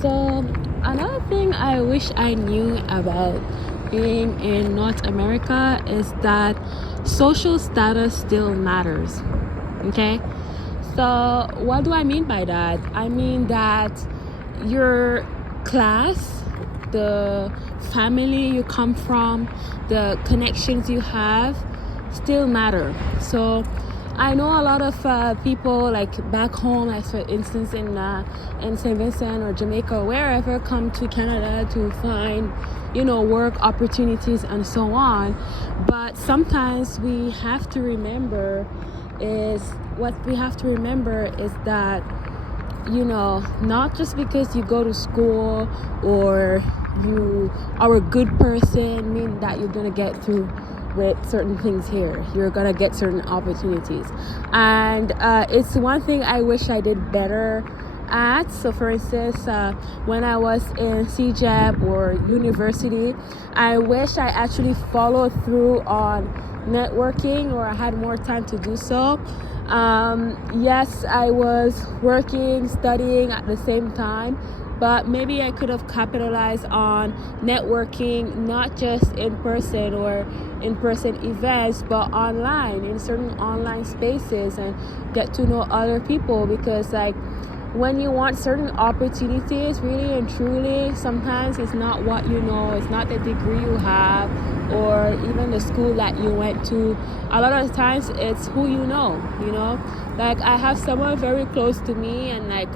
So another thing I wish I knew about being in North America is that social status still matters. Okay? So what do I mean by that? I mean that your class, the family you come from, the connections you have still matter. So I know a lot of people like back home, like for instance in St. Vincent or Jamaica or wherever, come to Canada to find, work opportunities and so on. But sometimes we have to remember is that not just because you go to school or you are a good person mean that you're gonna get through with certain things here. You're gonna get certain opportunities, and it's one thing I wish I did better at. So for instance, when I was in CJEP or university, I wish I actually followed through on networking, or I had more time to do so. Yes, I was working, studying at the same time, but maybe I could have capitalized on networking, not just in person or in-person events, but online, in certain online spaces, and get to know other people. Because like when you want certain opportunities, really and truly, sometimes it's not what you know, it's not the degree you have, or even the school that you went to. A lot of times it's who you know. Like I have someone very close to me, and like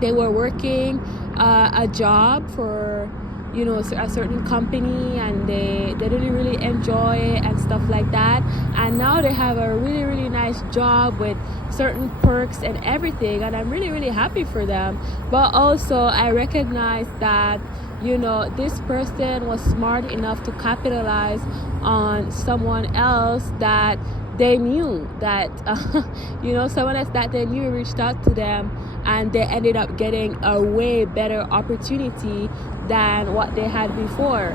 they were working a job for a certain company, and they didn't really enjoy it and stuff like that, and now they have a really really nice job with certain perks and everything, and I'm really really happy for them. But also I recognize that this person was smart enough to capitalize on someone else that they knew, that someone else that they knew reached out to them, and they ended up getting a way better opportunity than what they had before.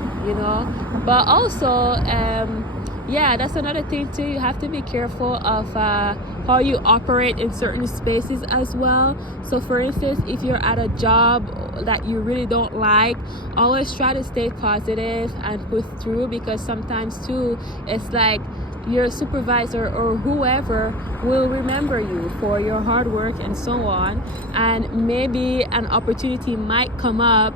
But also that's another thing too. You have to be careful of how you operate in certain spaces as well. So for instance, if you're at a job that you really don't like, always try to stay positive and push through, because sometimes too it's like your supervisor or whoever will remember you for your hard work and so on, and maybe an opportunity might come up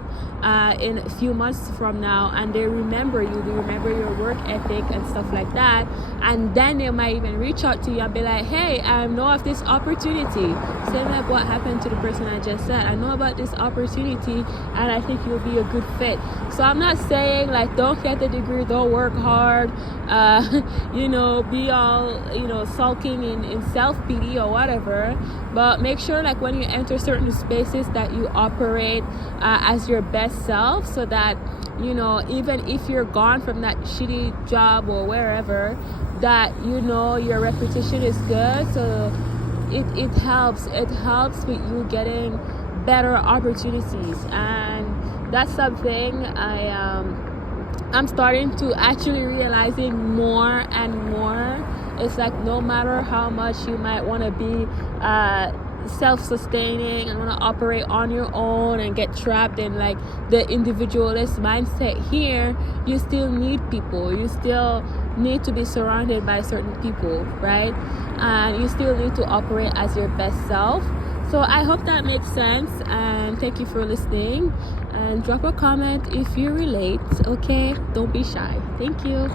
in a few months from now, and they remember you, they remember your work ethic and stuff like that, and then they might even reach out to you and be like, hey, I know of this opportunity, same like what happened to the person I just said. I know about this opportunity and I think you'll be a good fit. So I'm not saying like don't get the degree, don't work hard, be all sulking in self-pity or whatever, but make sure like when you enter certain spaces that you operate as your best self, so that even if you're gone from that shitty job or wherever, that your reputation is good. So it helps with you getting better opportunities, and that's something I'm starting to actually realizing more and more. It's like no matter how much you might want to be self-sustaining and want to operate on your own and get trapped in like the individualist mindset here, you still need people. You still need to be surrounded by certain people, right? And you still need to operate as your best self. So I hope that makes sense, and thank you for listening, and drop a comment if you relate. Okay, don't be shy. Thank you.